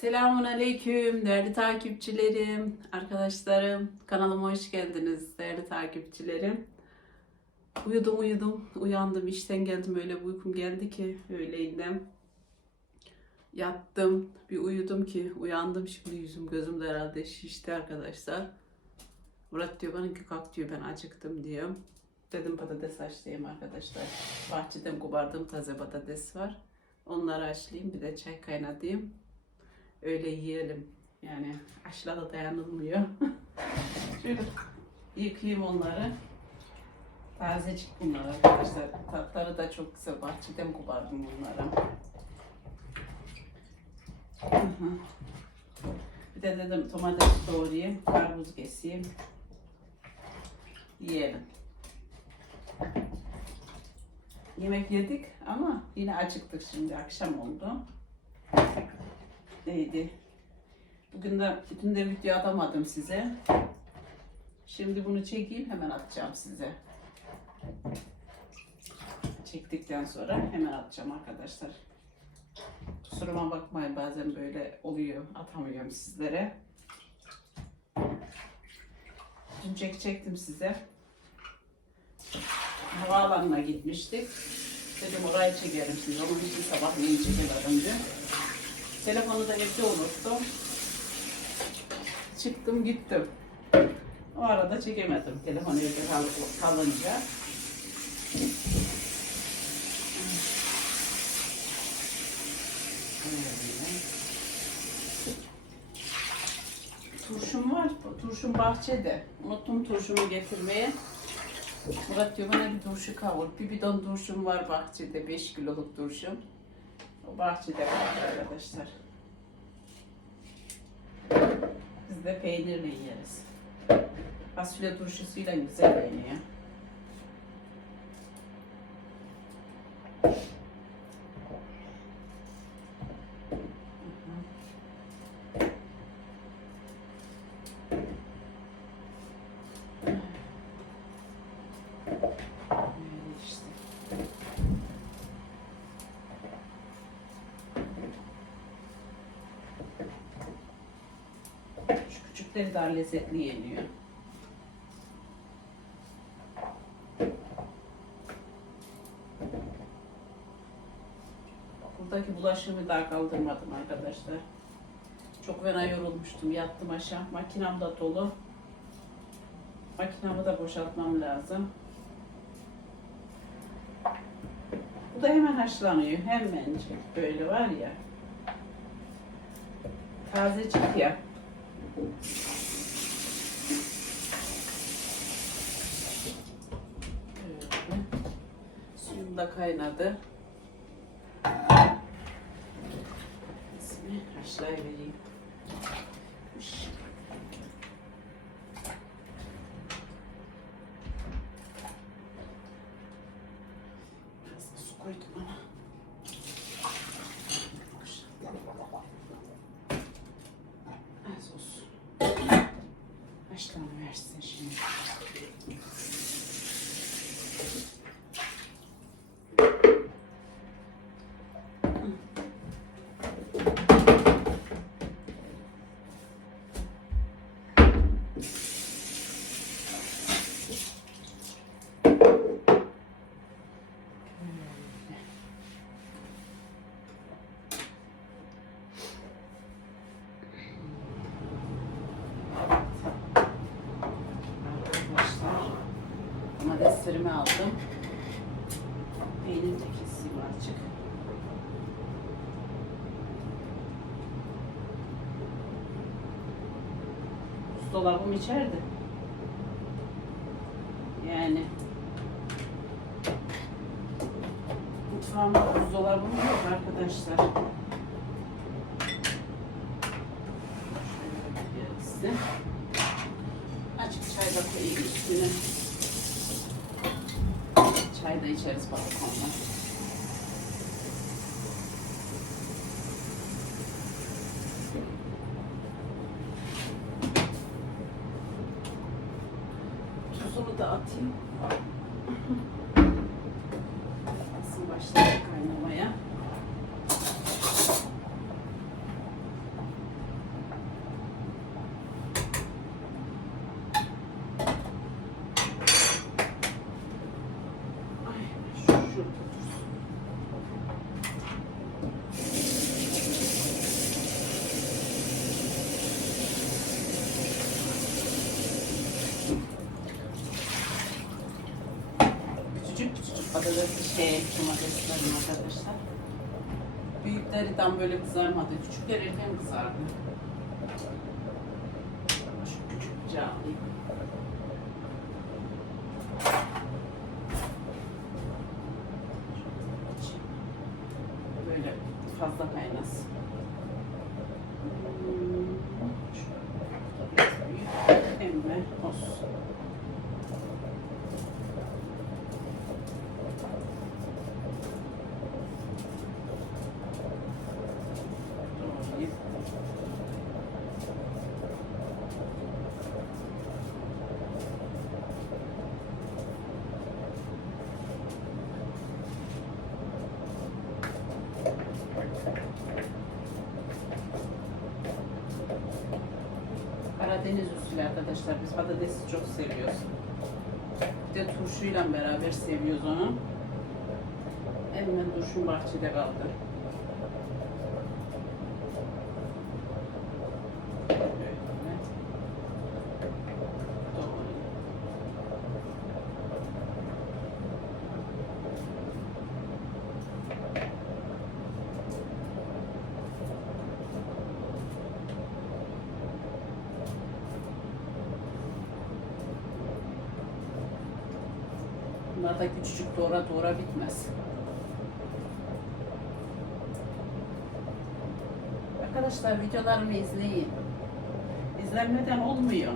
Selamun Aleyküm değerli takipçilerim, arkadaşlarım. Kanalıma hoş geldiniz değerli takipçilerim. Uyudum uyudum, uyandım, işten geldim öyle bir uykum geldi ki öyleydim. Yattım, bir uyudum ki uyandım şimdi yüzüm gözüm de herhalde şişti arkadaşlar. Murat diyor bana ki kalk diyor ben acıktım diyor. Dedim patates haşlayayım arkadaşlar. Bahçeden kubardığım taze patates var. Onları haşlayayım bir de çay kaynatayım. Öyle yiyelim. Yani aşıla da dayanılmıyor. Şöyle yıkayayım onları. Tazecik bunlar arkadaşlar. Tatları da çok güzel. Bahçeden kopardım bunları. Bir de dedim domates doğrayayım, karpuz keseyim. Yiyelim. Yemek yedik ama yine acıktık şimdi akşam oldu. Neydi? Bugün de bütün de video atamadım size. Şimdi bunu çekeyim hemen atacağım size. Çektikten sonra hemen atacağım arkadaşlar. Kusuruma bakmayın bazen böyle oluyor atamıyorum sizlere. Dün çek çektim size. Havaalanına gitmiştik. Dedim orayı çekerim size. Onun için sabah neyi çekemedim dün. Telefonu da evde unuttum. Çıktım gittim. O arada çekemedim. Telefonu evde kal- kalınca. Turşum var. Turşum bahçede. Unuttum turşumu getirmeye. Murat diyor bana bir turşu kavur. Bir bidon turşum var bahçede. 5 kiloluk turşum. O bahçede var arkadaşlar. Biz de peynirle yeriz. Fasulye turşusuyla güzel yeniyor. Öyle işte. Daha lezzetli yeniyor. Buradaki bulaşığımı daha kaldırmadım arkadaşlar. Çok fena yorulmuştum. Yattım aşağı. Makinam da dolu. Makinamı da boşaltmam lazım. Bu da hemen haşlanıyor. Hemencik böyle var ya. Tazecik ya. Böyle. Suyum da kaynadı. Şimdi haşlayıvereyim. Biraz su koydum ama. Az olsun. Haşlanıversin şimdi. Arkadaşlar domateslerimi aldım. Peynir de keseyim azıcık. Buzdolabım içeride. Yani mutfağımda buzdolabım yok arkadaşlar. Şöyle gelsin. Açık çay da koyayım üstüne. Çay da içeriz balkonda. Tuzunu da atayım. Şey, arkadaşlar. Büyükleri tam böyle kızarmadı. Küçükler erken kızardı. Şu küçük bıçağı. Böyle fazla kaynasın. Hmm, şu biraz büyük. Emme olsun. Doğrayayım. Karadeniz usulü arkadaşlar. Biz patatesi çok seviyoruz. Bir de turşuyla beraber seviyoruz onu. Hemen turşum bahçede kaldı. Böyle. Doğrayayım. Bunlar da küçücük doğra doğra bitmez. Arkadaşlar videolarımı izleyin. İzlenmeden olmuyor.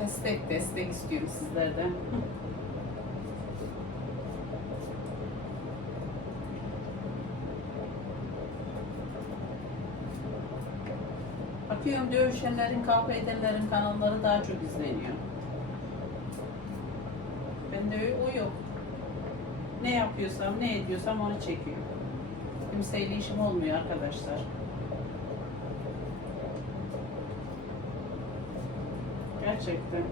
Destek destek istiyorum sizlerden. Bakıyorum dövüşenlerin, kavga edenlerin kanalları daha çok izleniyor. Bende o yok. Ne yapıyorsam, ne ediyorsam onu çekiyorum. Kimseyle işim olmuyor arkadaşlar. Gerçekten.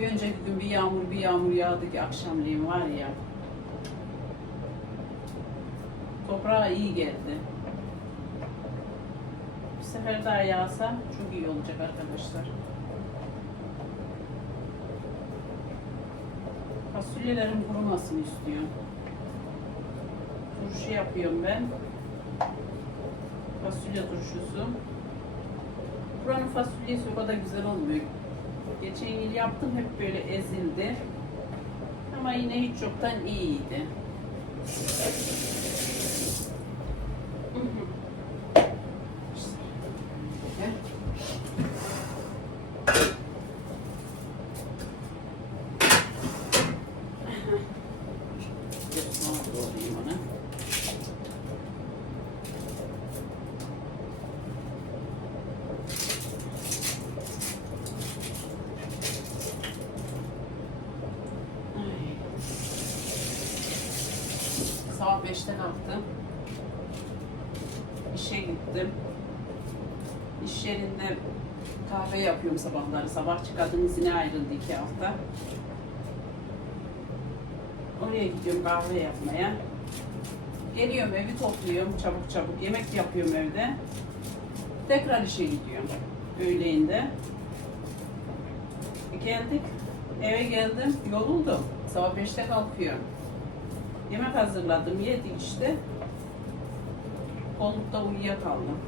Bir önceki gün bir yağmur bir yağmur yağdı ki akşamleyin var ya. Toprağa iyi geldi. Bir sefer daha yağsa çok iyi olacak arkadaşlar. Fasulyelerin kurumasını istiyorum. Turşu yapıyorum ben. Fasulye turşusu. Buranın fasulyesi o kadar güzel olmuyor. Geçen yıl yaptım hep böyle ezildi. Ama yine hiç çoktan iyiydi. Doğrayayım onu. Ay. Saat 5'te kalktım. İşe gittim. İş yerinde kahve yapıyorum sabahları. Sabahçı kadın izine ayrıldı iki hafta. Oraya gidiyorum kahve yapmaya. Geliyorum evi topluyorum çabuk çabuk. Yemek yapıyorum evde. Tekrar işe gidiyorum. Öğleyinde. E, Geldik. Eve geldim. Yoruldum. Sabah 5'te kalkıyorum. Yemek hazırladım. Yedik işte. Kollukta uyuyakaldım.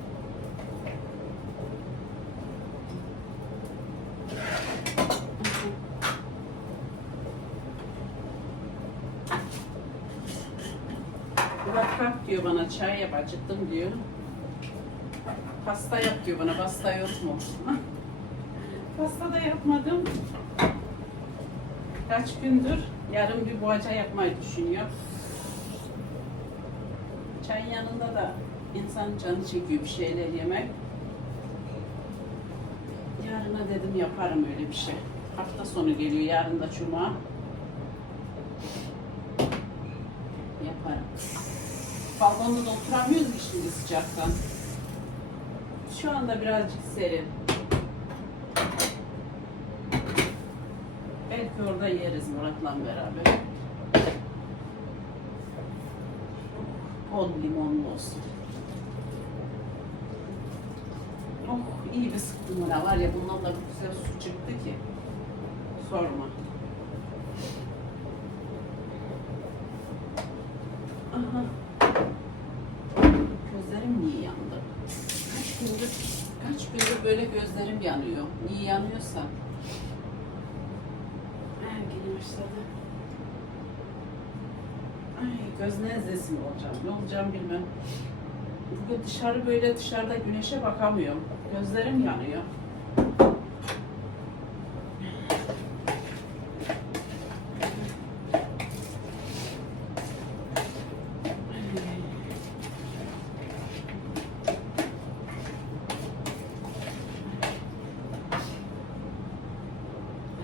Murat kalk diyor bana çay yap acıktım diyor. Pasta yap diyor bana pasta yok mu? pasta da yapmadım. Kaç gündür yarın bir boğaça yapmayı düşünüyor. Çayın yanında da insan canı çekiyor bir şeyler yemek. Yarına dedim yaparım öyle bir şey. Hafta sonu geliyor yarın da cuma. Yaparım. Balkonda da oturamıyoruz ki şimdi sıcaktan. Şu anda birazcık serin. Belki orada yeriz Murat'la beraber. Bol limonlu olsun. Oh iyi bir sıktım buna var ya bundan da güzel su çıktı ki. Sorma. Aha. Gözlerim niye yandı? Kaç gündür, kaç gündür böyle gözlerim yanıyor. Niye yanıyorsa. Başladı. Ay göz nezlesi mi olacağım? Ne olacağım bilmem. Bugün dışarı böyle dışarıda güneşe bakamıyorum. Gözlerim yanıyor.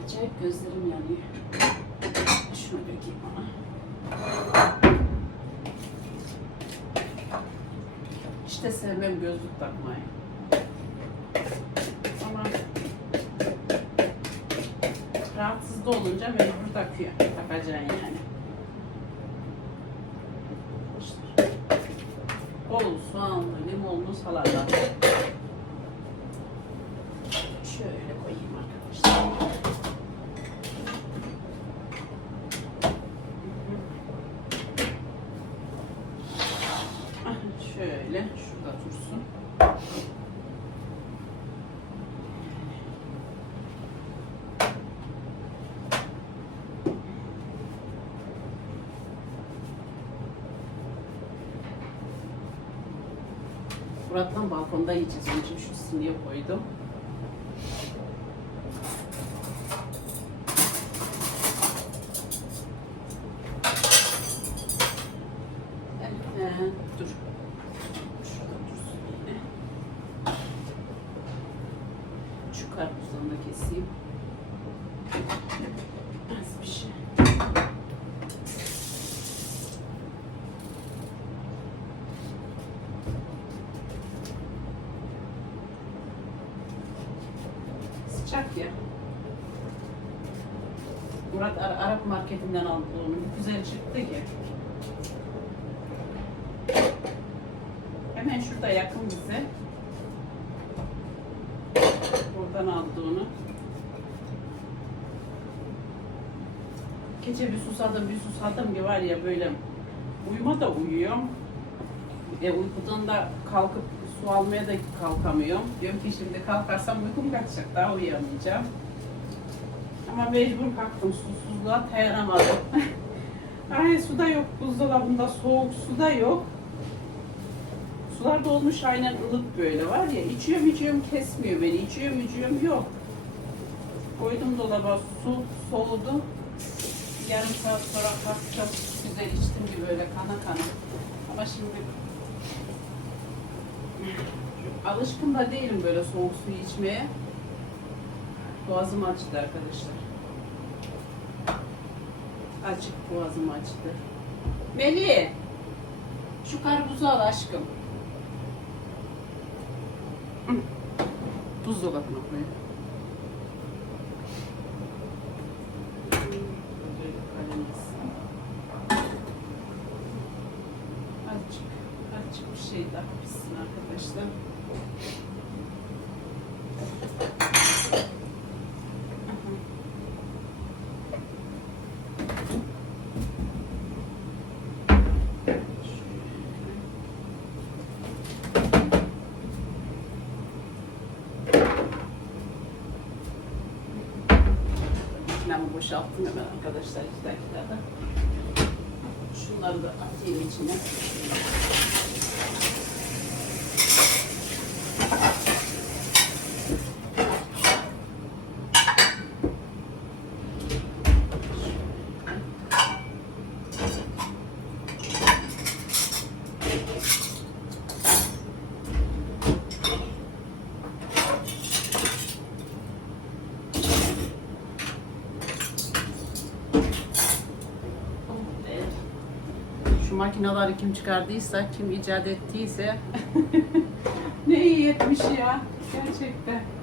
Acayip gözlerim yanıyor. Şunu dökeyim bana. İşte sevmem gözlük takmayı. Ama rahatsız da olunca mecbur takıyor. Takacaksın yani. Bol soğanlı, limonlu salata. Şöyle koyayım arkadaşlar. Ah, Şöyle şurada dursun. Murat'la balkonda yiyeceğiz. Önce şu sineye koydum. Evet, dur. Şurada dursun yine. Şu karpuzdan da keseyim. Az bir şey. Sıcak ya. Murat Ar- Arap marketinden aldı onu. Güzel çıktı ki. Hemen şurada yakın bize. Buradan aldı onu. Gece bir susadım, bir susadım ki var ya böyle uyuma da uyuyorum. E, uykudan da kalkıp su almaya da kalkamıyorum. Diyorum ki şimdi kalkarsam uykum kaçacak, daha uyuyamayacağım. Ama mecbur kalktım, susuzluğa dayanamadım. Ay su da yok, buzdolabında soğuk su da yok. Sular dolmuş aynen ılık böyle var ya. İçiyorum içiyorum kesmiyor beni. İçiyorum içiyorum yok. Koydum dolaba su soğudu. Yarım saat sonra kalktım. Güzel içtim gibi böyle kana kana. Ama şimdi alışkın da değilim böyle soğuk suyu içmeye. Boğazım açtı arkadaşlar. Açık boğazım açtı. Melih! Şu karpuzu al aşkım. Buzdolabına koyayım. Böyle kalemimiz. Azıcık, azıcık bir şey daha pişsin arkadaşlar. Ben boşalttım hemen arkadaşlar iki dakikada. Şunları da atayım içine. Şu makineleri kim çıkardıysa, kim icat ettiyse ne iyi etmiş ya. Gerçekten.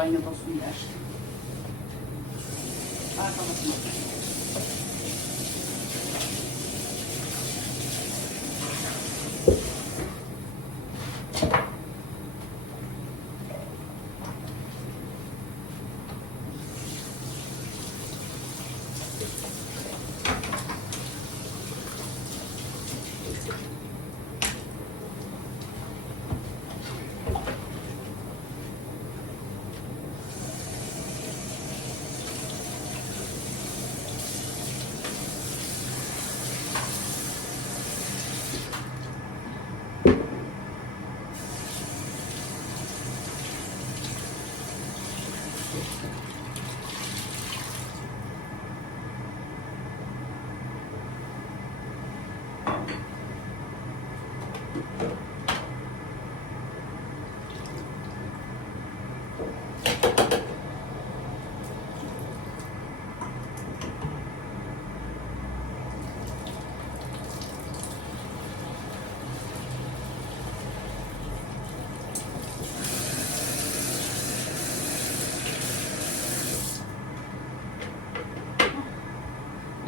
Ukrayna dostum der. Arkamızda.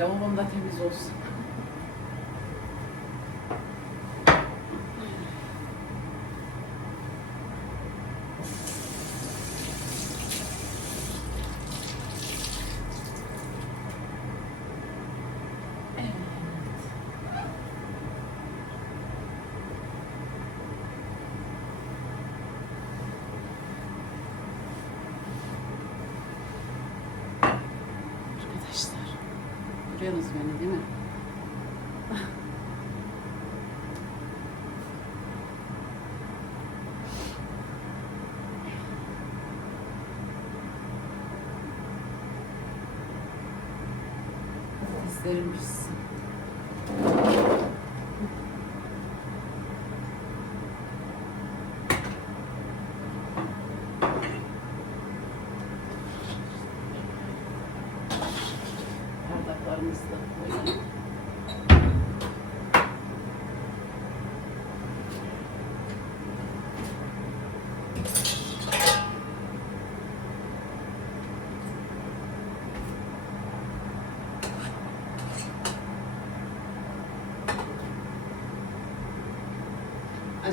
Lavabom da temiz olsun. Arkadaşlar. Görüyorsunuz beni değil mi? Patateslerim pişsin. Bardaklarımızı da koyalım.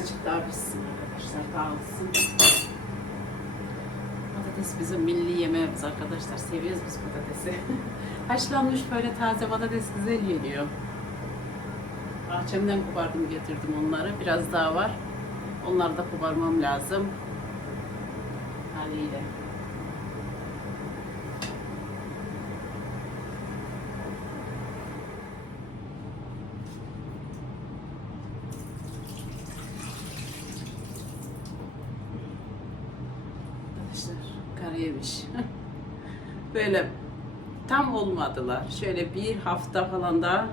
Azıcık daha pişsin arkadaşlar, dağılsın. Patates bizim milli yemeğimiz arkadaşlar. Seviyoruz biz patatesi. Haşlanmış böyle taze patates güzel geliyor. Bahçemden kopardım getirdim onları. Biraz daha var. Onları da koparmam lazım. Haliyle. Arkadaşlar kar yemiş. Böyle tam olmadılar. Şöyle bir hafta falan daha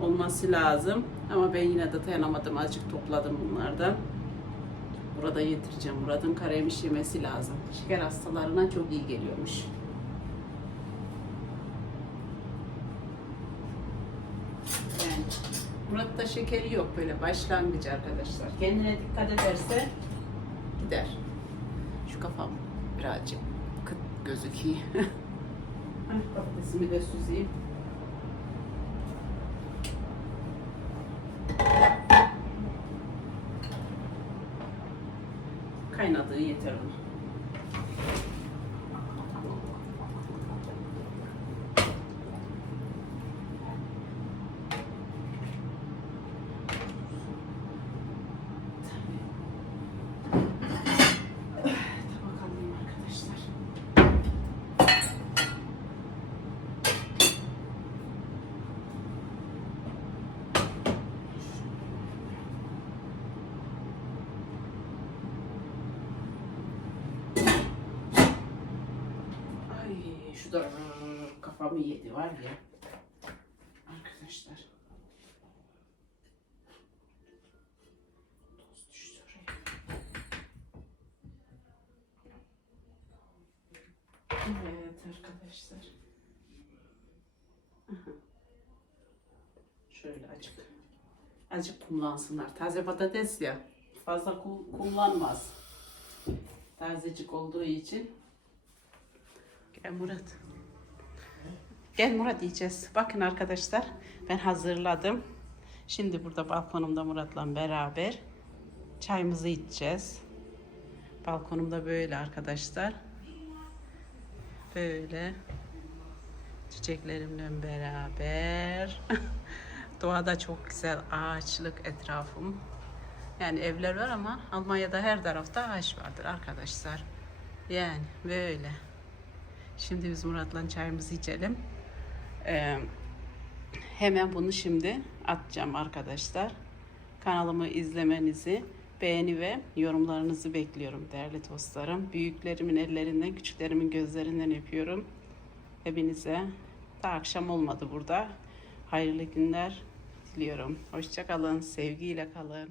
olması lazım. Ama ben yine de dayanamadım. Azıcık topladım bunlardan. Burada yedireceğim. Murat'ın karemiş yemesi lazım. Şeker hastalarına çok iyi geliyormuş. Yani Murat'ta şekeri yok böyle başlangıç arkadaşlar. Kendine dikkat ederse gider. Şu kafam gözüküyor. Patatesimi de süzeyim. Kaynadığı yeter ona. Tabak alayım arkadaşlar. Ay şu da kafamı yedi var ya. Arkadaşlar. Toz düştü oraya. Evet arkadaşlar. Şöyle acık. Acık kumlansınlar. Taze patates ya. Fazla kumlanmaz. Tazecik olduğu için. Gel Murat. Gel Murat yiyeceğiz. Bakın arkadaşlar ben hazırladım. Şimdi burada balkonumda Murat'la beraber çayımızı içeceğiz. Balkonumda böyle arkadaşlar. Böyle çiçeklerimle beraber. Doğada çok güzel ağaçlık etrafım. Yani evler var ama Almanya'da her tarafta ağaç vardır arkadaşlar. Yani böyle. Şimdi biz Murat'la çayımızı içelim. Ee, hemen bunu şimdi atacağım arkadaşlar. Kanalımı izlemenizi, beğeni ve yorumlarınızı bekliyorum değerli dostlarım. Büyüklerimin ellerinden, küçüklerimin gözlerinden öpüyorum. Hepinize daha akşam olmadı burada. Hayırlı günler diliyorum. Hoşça kalın, sevgiyle kalın.